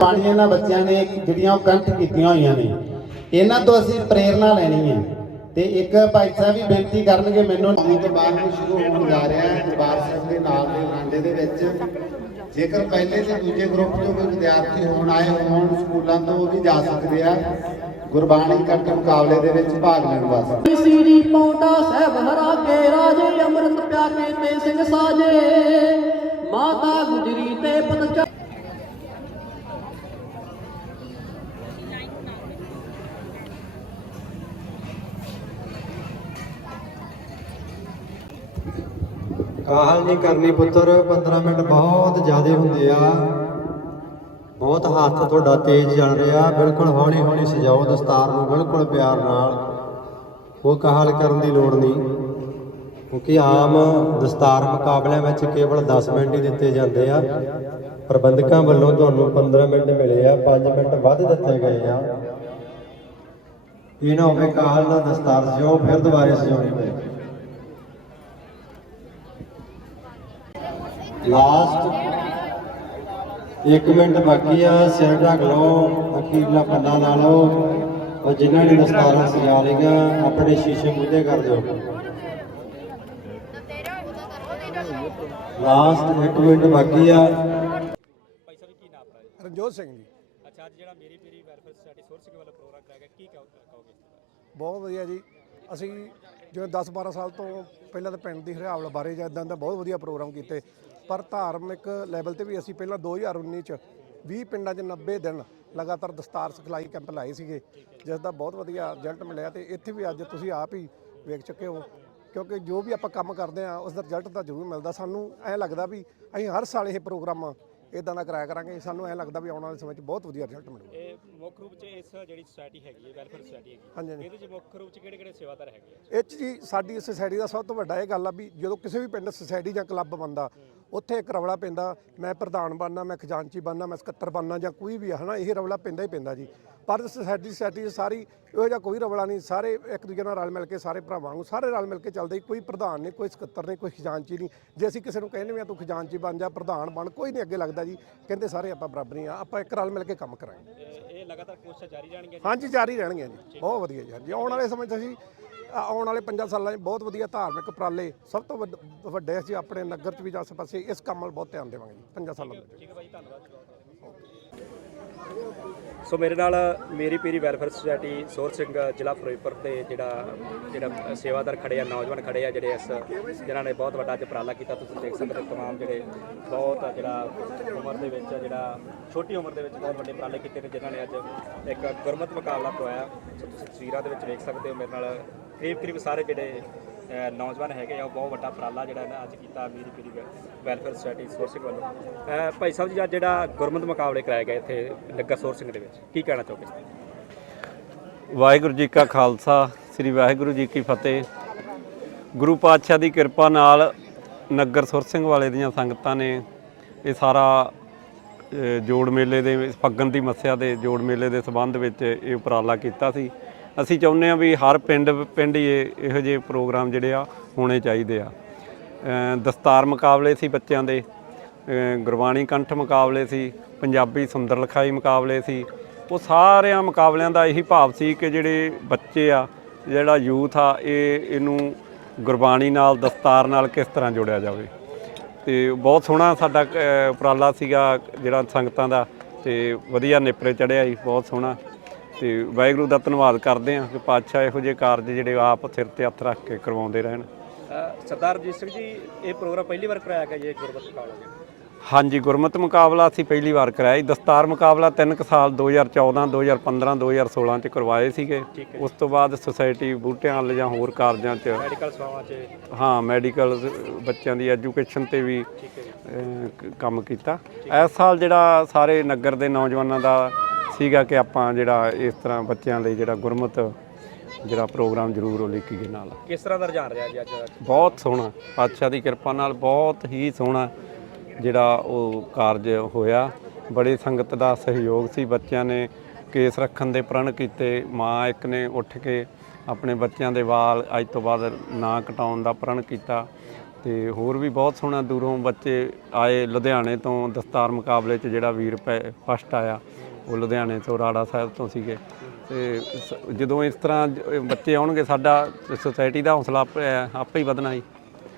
ਬਾਣੀਆਂ ਇਹਨਾਂ ਬੱਚਿਆਂ ਨੇ ਜਿਹੜੀਆਂ ਉਹ ਕੰਠ ਕੀਤੀਆਂ ਹੋਈਆਂ ਨੇ। ਇਹਨਾਂ ਤੋਂ ਅਸੀਂ ਪ੍ਰੇਰਣਾ ਲੈਣੀ ਹੈ। ਤੇ ਇੱਕ ਭਾਈ ਸਾਹਿਬ ਵੀ ਬੇਨਤੀ ਕਰਨਗੇ ਮੈਨੂੰ। ਬਾਅਦ ਨੂੰ ਸ਼ੁਰੂ ਹੋਣ ਜਾ ਰਿਹਾ ਹੈ ਦਰਬਾਰ ਸਾਹਿਬ ਦੇ ਨਾਲ ਦੇ ਬਰਾਂਡੇ ਦੇ ਵਿੱਚ। ਜੇਕਰ ਪਹਿਲੇ ਤੇ ਦੂਜੇ ਗਰੁੱਪ ਤੋਂ ਕੋਈ ਵਿਦਿਆਰਥੀ ਹੋਣ ਆਏ ਹੋਣ ਸਕੂਲਾਂ ਤੋਂ ਉਹ ਵੀ ਜਾ ਸਕਦੇ ਆ। ਗੁਰਬਾਣੀ ਕੰਠ ਮੁਕਾਬਲੇ ਦੇ ਵਿੱਚ ਭਾਗ ਲੈਣ ਵਾਸਤੇ। ਸੀਰੀ ਪੌਂਟਾ ਸਾਹਿਬ ਹਰਾ ਕੇ ਰਾਜੇ ਅੰਮ੍ਰਿਤ ਪਿਆ ਕੇ ਤੇ ਸਿੰਘ ਸਾਜੇ। ਮਾਤਾ ਗੁਜਰੀ ਤੇ ਪਤ ਕਾਹਲ ਨਹੀਂ ਕਰਨੀ ਪੁੱਤਰ 15 ਮਿੰਟ ਬਹੁਤ ਜ਼ਿਆਦੇ ਹੁੰਦੇ ਆ। ਬਹੁਤ ਹੱਥ ਤੁਹਾਡਾ ਤੇਜ਼ ਚੱਲ ਰਿਹਾ, ਬਿਲਕੁਲ ਹੌਲੀ ਹੌਲੀ ਸਜਾਓ ਦਸਤਾਰ ਨੂੰ, ਬਿਲਕੁਲ ਪਿਆਰ ਨਾਲ। ਉਹ ਕਾਹਲ ਕਰਨ ਦੀ ਲੋੜ ਨਹੀਂ, ਕਿਉਂਕਿ ਆਮ ਦਸਤਾਰ ਮੁਕਾਬਲਿਆਂ ਵਿੱਚ ਕੇਵਲ 10 ਮਿੰਟ ਹੀ ਦਿੱਤੇ ਜਾਂਦੇ ਆ। ਪ੍ਰਬੰਧਕਾਂ ਵੱਲੋਂ ਤੁਹਾਨੂੰ 15 ਮਿੰਟ ਮਿਲੇ ਆ 5 ਮਿੰਟ ਵੱਧ ਦਿੱਤੇ ਗਏ ਆ। ਇਹ ਨਾ ਹੋਵੇ ਕਾਹਲ ਨਾਲ ਦਸਤਾਰ ਸਜਾਓ, ਫਿਰ ਦੁਬਾਰੇ ਸਜਾਉਣੀ ਪਏ ਲਾਸਟ 1 ਮਿੰਟ ਬਾਕੀ ਆ ਸਿਰ ਢੱਕ ਲਓ ਅਖੀਰਲਾ ਪੱਲਾ ਲਾ ਲਓ। ਉਹ ਜਿਨ੍ਹਾਂ ਨੇ ਦਸਤਾਰਾਂ ਸਜਾ ਲਈਆਂ ਆਪਣੇ ਸ਼ੀਸ਼ੇ ਮੂਹਰੇ ਕਰ ਦਿਓ। ਲਾਸਟ 1 ਮਿੰਟ ਬਾਕੀ ਆ। ਭਾਈ ਸਾਹਿਬ ਕੀ ਨਾਮ ਹੈ ਰਣਜੋਤ ਸਿੰਘ ਜੀ। ਅੱਛਾ ਅੱਜ ਜਿਹੜਾ ਮੇਰੀ ਪੀਰੀ ਵੈਲਫੇਅਰ ਸੁਸਾਇਟੀ ਸੋਰਸਿੰਗ ਵੱਲੋਂ ਪ੍ਰੋਗਰਾਮ ਕਰਾਇਆ ਗਿਆ ਕੀ ਕਹੋ- ਕਹੋਗੇ ਇਸ ਬਾਰੇ? ਬਹੁਤ ਵਧੀਆ ਜੀ। ਅਸੀਂ ਜਿਵੇਂ 10 12 ਸਾਲ ਤੋਂ ਪਹਿਲਾਂ ਤਾਂ ਪਿੰਡ ਦੀ ਹਰਿਆਵਲ ਬਾਰੇ ਜਾਂ ਇਦਾਂ ਦਾ ਬਹੁਤ ਵਧੀਆ ਪ੍ਰੋਗਰਾਮ ਕੀਤੇ, ਪਰ ਧਾਰਮਿਕ ਲੈਵਲ ਤੇ ਵੀ ਅਸੀਂ ਪਹਿਲਾਂ 2019 ਚ 20 ਪਿੰਡਾਂ 'ਚ 90 ਦਿਨ ਲਗਾਤਾਰ ਦਸਤਾਰ ਸਿਖਲਾਈ ਕੈਂਪ ਲਾਏ ਸੀਗੇ ਜਿਸ ਦਾ ਬਹੁਤ ਵਧੀਆ ਰਿਜ਼ਲਟ ਮਿਲਿਆ ਤੇ ਇੱਥੇ ਵੀ ਅੱਜ ਤੁਸੀਂ ਆਪ ਹੀ ਵੇਖ ਚੁੱਕੇ ਹੋ, ਕਿਉਂਕਿ ਜੋ ਵੀ ਆਪਾਂ ਕੰਮ ਕਰਦੇ ਆ ਉਸ ਦਾ ਰਿਜ਼ਲਟ ਤਾਂ ਜ਼ਰੂਰ ਮਿਲਦਾ, ਸਾਨੂੰ ਐ ਲੱਗਦਾ ਵੀ ਅਸੀਂ ਹਰ ਸਾਲ ਇਹ ਪ੍ਰੋਗਰਾਮ ਇਦਾਂ ਦਾ ਕਰਾਇਆ ਕਰਾਂਗੇ। ਸਾਨੂੰ ਐ ਲੱਗਦਾ ਵੀ ਆਉਣ ਵਾਲੇ ਸਮੇਂ 'ਚ ਬਹੁਤ ਵਧੀਆ ਰਿਜ਼ਲਟ ਮਿਲੂਗਾ। ਇਹ ਮੁੱਖ ਰੂਪ 'ਚ ਇਸ ਜਿਹੜੀ ਸੁਸਾਇਟੀ ਹੈਗੀ ਹੈ ਵੈਲਫੇਅਰ ਸੁਸਾਇਟੀ ਹੈਗੀ ਹਾਂਜੀ ਇਹਦੇ 'ਚ ਮੁੱਖ ਰੂਪ 'ਚ ਕਿਹੜੇ ਕਿਹੜੇ ਸੇਵਾਦਾਰ ਹੈਗੇ ਆ? ਇਹ 'ਚ ਜੀ ਸਾਡੀ ਸੁਸਾਇਟੀ ਦਾ ਸਭ ਤੋਂ ਵੱਡਾ ਇਹ ਗੱਲ ਆ ਵੀ ਜਦੋਂ ਕਿਸੇ ਵੀ ਪਿੰਡ ਸੁਸਾਇਟੀ ਜਾਂ ਕਲੱਬ ਬੰਦਾ ਉੱਥੇ ਇੱਕ ਰਵਲਾ ਪੈਂਦਾ ਮੈਂ ਪ੍ਰਧਾਨ ਬਣਨਾ ਮੈਂ ਖਜ਼ਾਨਚੀ ਬਣਨਾ ਮੈਂ ਸਕੱਤਰ ਬਣਨਾ ਜਾਂ ਕੋਈ ਵੀ ਆ ਹਨਾ ਇਹ ਰਵਲਾ ਪੈਂਦਾ ਹੀ ਪੈਂਦਾ ਜੀ। ਪਰ ਸੁਸਾਇਟੀ ਸੁਸਾਇਟੀ ਸਾਰੀ ਇਹੋ ਜਿਹਾ ਕੋਈ ਰਵਲਾ ਨਹੀਂ ਸਾਰੇ ਇੱਕ ਦੂਜੇ ਨਾਲ ਰਲ ਮਿਲ ਕੇ ਸਾਰੇ ਭਰਾਵਾਂ ਨੂੰ ਸਾਰੇ ਰਲ ਮਿਲ ਕੇ ਚੱਲਦੇ। ਕੋਈ ਪ੍ਰਧਾਨ ਨਹੀਂ ਕੋਈ ਸਕੱਤਰ ਨਹੀਂ ਕੋਈ ਖਜ਼ਾਨਚੀ ਨਹੀਂ। ਜੇ ਅਸੀਂ ਕਿਸੇ ਨੂੰ ਕਹਿੰਦੇ ਵੀ ਆ ਤੂੰ ਖਜ਼ਾਨਚੀ ਬਣ ਜਾ ਪ੍ਰਧਾਨ ਬਣ ਕੋਈ ਨਹੀਂ ਅੱਗੇ ਲੱਗਦਾ ਜੀ। ਕਹਿੰਦੇ ਸਾਰੇ ਆਪਾਂ ਬਰਾਬਰ ਹੀ ਆ ਆਪਾਂ ਇੱਕ ਰਲ ਮਿਲ ਕੇ ਕੰਮ ਕਰਾਂਗੇ। ਇਹ- ਲਗਾਤਾਰ ਕੋਸ਼ਿਸ਼ਾਂ ਜਾਰੀ ਰਹਿਣਗੀਆਂ? ਹਾਂਜੀ ਜਾਰੀ ਰਹਿਣਗੀਆਂ ਜੀ ਬਹੁਤ ਵਧੀਆ ਜੀ ਹਾਂਜੀ। ਆਉਣ ਵਾਲੇ ਸਮੇਂ 'ਚ ਅਸੀਂ ਆਉਣ ਵਾਲੇ 5 ਸਾਲਾਂ 'ਚ ਬਹੁਤ ਵਧੀਆ ਧਾਰਮਿਕ ਉਪਰਾਲੇ ਸਭ ਤੋਂ ਵੱਡ- ਵੱਡੇ ਅਸੀਂ ਆਪਣੇ ਨਗਰ 'ਚ ਵੀ ਜਾਂ ਆਸੇ-ਪਾਸੇ ਇਸ ਕੰਮ ਵੱਲ ਬਹੁਤ ਧਿਆਨ ਦੇਵਾਂਗੇ ਜੀ 5 ਸਾਲਾਂ ਦੇ ਵਿੱਚ। ਠੀਕ ਹੈ ਭਾਈ ਧੰਨਵਾਦ ਸੋ ਮੇਰੇ ਨਾਲ ਮੇਰੀ ਪੀਰੀ ਵੈਲਫੇਅਰ ਸੁਸਾਇਟੀ ਸੋਰ ਸਿੰਘ, ਜ਼ਿਲ੍ਹਾ ਫਿਰੋਜ਼ਪੁਰ ਤੇ ਜਿਹੜਾ ਜਿਹੜਾ ਸੇਵਾਦਾਰ ਖੜੇ ਆ, ਨੌਜਵਾਨ ਖੜੇ ਆ ਜਿਹੜੇ ਇਸ, ਜਿਨ੍ਹਾਂ ਨੇ ਬਹੁਤ ਵੱਡਾ ਅੱਜ ਉਪਰਾਲਾ ਕੀਤਾ। ਤੁਸੀਂ ਦੇਖ ਸਕਦੇ ਹੋ ਤਮਾਮ ਜਿਹੜੇ ਬਹੁਤ ਜਿਹੜਾ ਉਮਰ ਦੇ ਵਿੱਚ, ਜਿਹੜਾ ਛੋਟੀ ਉਮਰ ਦੇ ਵਿੱਚ ਬਹੁਤ ਵੱਡੇ ਉਪਰਾਲੇ ਕੀਤੇ ਨੇ, ਜਿਨ੍ਹਾਂ ਨੇ ਅੱਜ ਇੱਕ ਗੁਰਮਤ ਮੁਕਾਬਲਾ ਕਰਵਾਇਆ ਸੋ ਤੁਸੀਂ ਤਸਵੀਰਾਂ ਦੇ ਵਿੱਚ ਵੇਖ ਸਕਦੇ ਹੋ ਮੇਰੇ ਨਾਲ ਕਰੀਬ ਕਰੀਬ ਸਾਰੇ ਜਿਹੜੇ ਨੌਜਵਾਨ ਹੈਗੇ ਆ, ਉਹ ਬਹੁਤ ਵੱਡਾ ਉਪਰਾਲਾ ਜਿਹੜਾ ਇਹਨਾਂ ਅੱਜ ਕੀਤਾ ਮੇਰੀ ਪੀਰੀ ਵੈਲਫੇਅਰ ਸੁਸਾਇਟੀ ਸੋਰਸਿੰਗ ਵੱਲੋਂ। ਭਾਈ ਸਾਹਿਬ ਜੀ, ਅੱਜ ਜਿਹੜਾ ਗੁਰਮਤ ਮੁਕਾਬਲੇ ਕਰਾਏ ਗਏ ਇੱਥੇ ਨਗਰ ਸੋਰਸਿੰਗ ਦੇ ਵਿੱਚ, ਕੀ ਕਹਿਣਾ ਚਾਹੋਗੇ ਵਾਹਿਗੁਰੂ ਜੀ ਕਾ ਖਾਲਸਾ, ਸ੍ਰੀ ਵਾਹਿਗੁਰੂ ਜੀ ਕੀ ਫਤਿਹ। ਗੁਰੂ ਪਾਤਸ਼ਾਹ ਦੀ ਕਿਰਪਾ ਨਾਲ ਨਗਰ ਸੁਰ ਵਾਲੇ ਦੀਆਂ ਸੰਗਤਾਂ ਨੇ ਇਹ ਸਾਰਾ ਜੋੜ ਮੇਲੇ ਦੇ ਵਿੱਚ- ਫੱਗਣ ਦੀ ਮੱਸਿਆ ਦੇ ਜੋੜ ਮੇਲੇ ਦੇ ਸਬੰਧ ਵਿੱਚ ਇਹ ਉਪਰਾਲਾ ਕੀਤਾ ਸੀ। ਅਸੀਂ ਚਾਹੁੰਦੇ ਹਾਂ ਵੀ ਹਰ ਪਿੰਡ ਪਿੰਡ ਹੀ ਇਹੋ ਜਿਹੇ ਪ੍ਰੋਗਰਾਮ ਜਿਹੜੇ ਆ ਹੋਣੇ ਚਾਹੀਦੇ ਆ। ਦਸਤਾਰ ਮੁਕਾਬਲੇ ਸੀ ਬੱਚਿਆਂ ਦੇ ਗੁਰਬਾਣੀ ਕੰਠ ਮੁਕਾਬਲੇ ਸੀ, ਪੰਜਾਬੀ ਸੁੰਦਰ ਲਿਖਾਈ ਮੁਕਾਬਲੇ ਸੀ। ਉਹ ਸਾਰਿਆਂ ਮੁਕਾਬਲਿਆਂ ਦਾ ਇਹੀ ਭਾਵ ਸੀ ਕਿ ਜਿਹੜੇ ਬੱਚੇ ਆ, ਜਿਹੜਾ ਯੂਥ ਆ, ਇਹ, ਇਹਨੂੰ ਗੁਰਬਾਣੀ ਨਾਲ, ਦਸਤਾਰ ਨਾਲ ਕਿਸ ਤਰ੍ਹਾਂ ਜੋੜਿਆ ਜਾਵੇ। ਤੇ ਬਹੁਤ ਸੋਹਣਾ ਸਾਡਾ ਉਪਰਾਲਾ ਸੀਗਾ ਜਿਹੜਾ ਸੰਗਤਾਂ ਦਾ, ਤੇ ਵਧੀਆ ਨੇਪਰੇ ਚੜਿਆ ਜੀ, ਬਹੁਤ ਸੋਹਣਾ। ਤੇ ਵਾਹਿਗੁਰੂ ਦਾ ਧੰਨਵਾਦ ਕਰਦੇ ਹਾਂ ਕਿ ਪਾਤਸ਼ਾਹ ਇਹੋ ਜਿਹੇ ਕਾਰਜ ਜਿਹੜੇ ਆਪ ਸਿਰ ਤੇ ਹੱਥ ਰੱਖ ਕੇ ਕਰਵਾਉਂਦੇ ਰਹਿਣ। ਸਰਦਾਰ ਰਜੀਤ ਸਿੰਘ ਜੀ, ਇਹ ਪ੍ਰੋਗਰਾਮ ਪਹਿਲੀ ਵਾਰ ਕਰਾਇਆ ਗਿਆ ਜੀ, ਇਹ ਗੁਰਮਤ ਜੀ ਹਾਂਜੀ ਗੁਰਮਤ ਮੁਕਾਬਲਾ ਅਸੀਂ ਪਹਿਲੀ ਵਾਰ ਕਰਾਇਆ ਜੀ। ਦਸਤਾਰ ਮੁਕਾਬਲਾ ਤਿੰਨ ਕੁ ਸਾਲ 2014 2015 2016 ਚ ਕਰਵਾਏ ਸੀਗੇ। ਉਸ ਤੋਂ ਬਾਅਦ ਸੁਸਾਇਟੀ ਬੂਟਿਆਂ ਵਾਲੇ ਜਾਂ ਹੋਰ ਕਾਰਜਾਂ ਚ ਮੈਡੀਕਲ ਸੇਵਾਵਾਂ 'ਚ ਹਾਂ ਮੈਡੀਕਲ ਬੱਚਿਆਂ ਦੀ ਐਜੂਕੇਸ਼ਨ ਤੇ ਵੀ ਕੰਮ ਕੀਤਾ। ਇਸ ਸਾਲ ਜਿਹੜਾ ਸਾਰੇ ਨਗਰ ਦੇ ਨੌਜਵਾਨਾਂ ਦਾ ਸੀਗਾ ਕਿ ਆਪਾਂ ਜਿਹੜਾ ਇਸ ਤਰ੍ਹਾਂ ਬੱਚਿਆਂ ਲਈ ਜਿਹੜਾ ਗੁਰਮਤ ਜਿਹੜਾ ਪ੍ਰੋਗਰਾਮ ਜ਼ਰੂਰ ਉਲੀਕੀਏ ਨਾਲ। ਕਿਸ ਤਰ੍ਹਾਂ ਦਾ ਰੁਝਾਨ ਰਿਹਾ ਜੀ ਅੱਜ ਬਹੁਤ ਸੋਹਣਾ। ਪਾਤਸ਼ਾਹ ਦੀ ਕਿਰਪਾ ਨਾਲ ਬਹੁਤ ਹੀ ਸੋਹਣਾ। ਜਿਹੜਾ ਉਹ ਕਾਰਜ ਹੋਇਆ, ਬੜੀ ਸੰਗਤ ਦਾ ਸਹਿਯੋਗ ਸੀ। ਬੱਚਿਆਂ ਨੇ ਕੇਸ ਰੱਖਣ ਦੇ ਪ੍ਰਣ ਕੀਤੇ। ਮਾਂ ਇੱਕ ਨੇ ਉੱਠ ਕੇ ਆਪਣੇ ਬੱਚਿਆਂ ਦੇ ਵਾਲ ਅੱਜ ਤੋਂ ਬਾਅਦ ਨਾ ਕਟਾਉਣ ਦਾ ਪ੍ਰਣ ਕੀਤਾ। ਤੇ ਹੋਰ ਵੀ ਬਹੁਤ ਸੋਹਣਾ ਦੂਰੋਂ ਬੱਚੇ ਆਏ ਲੁਧਿਆਣੇ ਤੋਂ, ਦਸਤਾਰ ਮੁਕਾਬਲੇ 'ਚ ਜਿਹੜਾ ਵੀਰ ਫਸਟ ਆਇਆ, ਉਹ ਲੁਧਿਆਣੇ ਤੋਂ ਰਾੜਾ ਸਾਹਿਬ ਤੋਂ ਸੀਗੇ। ਤੇ ਸ- ਜਦੋਂ ਇਸ ਤਰ੍ਹਾਂ ਬੱਚੇ ਆਉਣਗੇ, ਸਾਡਾ ਸੁਸਾਇਟੀ ਦਾ ਹੌਸਲਾ ਆਪੇ ਆਪੇ ਹੀ ਵਧਣਾ ਜੀ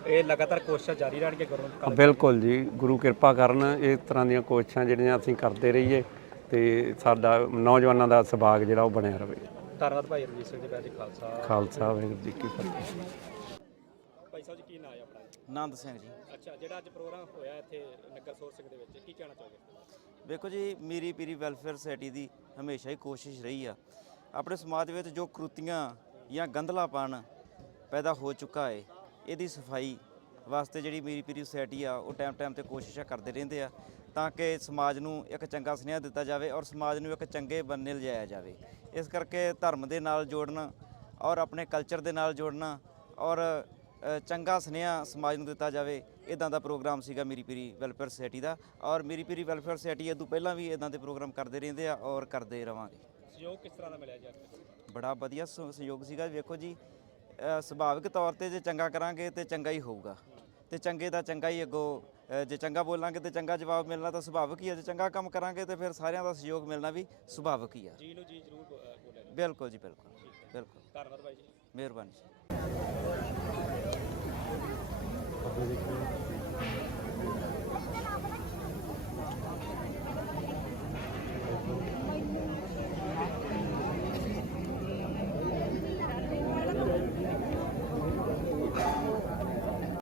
ਇਹ ਲਗਾਤਾਰ ਕੋਸ਼ਿਸ਼ਾਂ ਜਾਰੀ ਰਹਿਣਗੇ ਗੁਰੂ ਕਾਲਜ ਬਿਲਕੁਲ ਜੀ ਗੁਰੂ ਕਿਰਪਾ ਕਰਨ ਇਸ ਤਰ੍ਹਾਂ ਦੀਆਂ ਕੋਸ਼ਿਸ਼ਾਂ ਜਿਹੜੀਆਂ ਅਸੀਂ ਕਰਦੇ ਰਹੀਏ ਤੇ ਸਾਡਾ ਨੌਜਵਾਨਾਂ ਦਾ ਸੁਭਾਗ ਜਿਹੜਾ ਉਹ ਬਣਿਆ ਰਵੇ। ਧੰਨਵਾਦ ਭਾਈ ਰਣਜੀਤ ਸਿੰਘ ਜੀ ਬਾਜੀ ਖਾਲਸਾ। ਖਾਲਸਾ ਵਾਹਿਗੁਰੂ ਜੀ ਕੀ ਫਤਿਹ। ਭਾਈ ਸਾਹਿਬ ਜੀ ਕੀ ਨਾਂ ਹੈ ਆਪਣਾ ਆਨੰਦ ਸਿੰਘ ਜੀ। ਅੱਛਾ ਜਿਹੜਾ ਅੱਜ ਪ੍ਰੋਗਰਾਮ ਹੋਇਆ ਇੱਥੇ ਨਗਰ ਸੋਰ ਸਿੰਘ ਦੇ ਵਿੱਚ ਕੀ ਕਹਿਣਾ ਚਾਹੋਗੇ? ਵੇਖੋ ਜੀ ਮੇਰੀ ਪੀਰੀ ਵੈਲਫੇਅਰ ਸੁਸਾਇਟੀ ਦੀ ਹਮੇਸ਼ਾ ਹੀ ਕੋਸ਼ਿਸ਼ ਰਹੀ ਆ। ਆਪਣੇ ਸਮਾਜ ਵਿੱਚ ਜੋ ਕਰੂਤੀਆਂ ਜਾਂ ਗੰਧਲਾਪਣ ਪੈਦਾ ਹੋ ਚੁੱਕਾ ਹੈ ਇਹਦੀ ਸਫ਼ਾਈ ਵਾਸਤੇ ਜਿਹੜੀ ਮੇਰੀ ਪੀਰੀ ਸੁਸਾਇਟੀ ਆ ਉਹ ਟਾਈਮ ਟਾਈਮ ਤੇ ਕੋਸ਼ਿਸ਼ਾਂ ਕਰਦੇ ਰਹਿੰਦੇ ਆ ਤਾਂ ਕਿ ਸਮਾਜ ਨੂੰ ਇੱਕ ਚੰਗਾ ਸੁਨੇਹਾ ਦਿੱਤਾ ਜਾਵੇ ਔਰ ਸਮਾਜ ਨੂੰ ਇੱਕ ਚੰਗੇ ਬੰਨੇ ਲਿਜਾਇਆ ਜਾਵੇ ਇਸ ਕਰਕੇ ਧਰਮ ਦੇ ਨਾਲ ਜੋੜਨਾ ਔਰ ਆਪਣੇ ਕਲਚਰ ਦੇ ਨਾਲ ਜੋੜਨਾ ਔਰ ਚੰਗਾ ਸੁਨੇਹਾ ਸਮਾਜ ਨੂੰ ਦਿੱਤਾ ਜਾਵੇ ਇਦਾਂ ਦਾ ਪ੍ਰੋਗਰਾਮ ਸੀਗਾ ਮੇਰੀ ਪੀਰੀ ਵੈਲਫੇਅਰ ਸੁਸਾਇਟੀ ਦਾ ਔਰ ਮੇਰੀ ਪੀਰੀ ਵੈਲਫੇਅਰ ਸੁਸਾਇਟੀ ਇਹ ਤੋਂ ਪਹਿਲਾਂ ਵੀ ਇਦਾਂ ਦੇ ਪ੍ਰੋਗਰਾਮ ਕਰਦੇ ਰਹਿੰਦੇ ਆ ਔਰ ਕਰਦੇ ਰਵਾਂਗੇ ਸਹਿਯੋਗ ਕਿਸ ਤਰ੍ਹਾਂ ਦਾ ਮਿਲਿਆ ਜੀ? ਬੜਾ ਵਧੀਆ ਸਹਿਯੋਗ ਸੀਗਾ ਵੇਖੋ ਜੀ ਸੁਭਾਵਿਕ ਤੌਰ ਤੇ ਜੇ ਚੰਗਾ ਕਰਾਂਗੇ ਤੇ ਚੰਗਾ ਹੀ ਹੋਊਗਾ। ਤੇ ਚੰਗੇ ਦਾ ਚੰਗਾ ਹੀ ਅੱਗੋਂ ਜੇ ਚੰਗਾ ਬੋਲਾਂਗੇ ਤੇ ਚੰਗਾ ਜਵਾਬ ਮਿਲਣਾ ਤਾਂ ਸੁਭਾਵਿਕ ਹੀ ਹੈ ਜੇ ਚੰਗਾ ਕੰਮ ਕਰਾਂਗੇ ਤੇ ਫਿਰ ਸਾਰਿਆਂ ਦਾ ਸਹਿਯੋਗ ਮਿਲਣਾ ਵੀ ਸੁਭਾਵਿਕ ਹੀ ਆ। ਜੀ ਨੂੰ ਜੀ ਜ਼ਰੂਰ ਬੋਲਿਆ ਬਿਲਕੁਲ ਜੀ ਬਿਲਕੁਲ ਬਿਲਕੁਲ। ਧੰਨਵਾਦ ਭਾਈ ਜੀ। ਮਿਹਰਬਾਨੀ ਜੀ।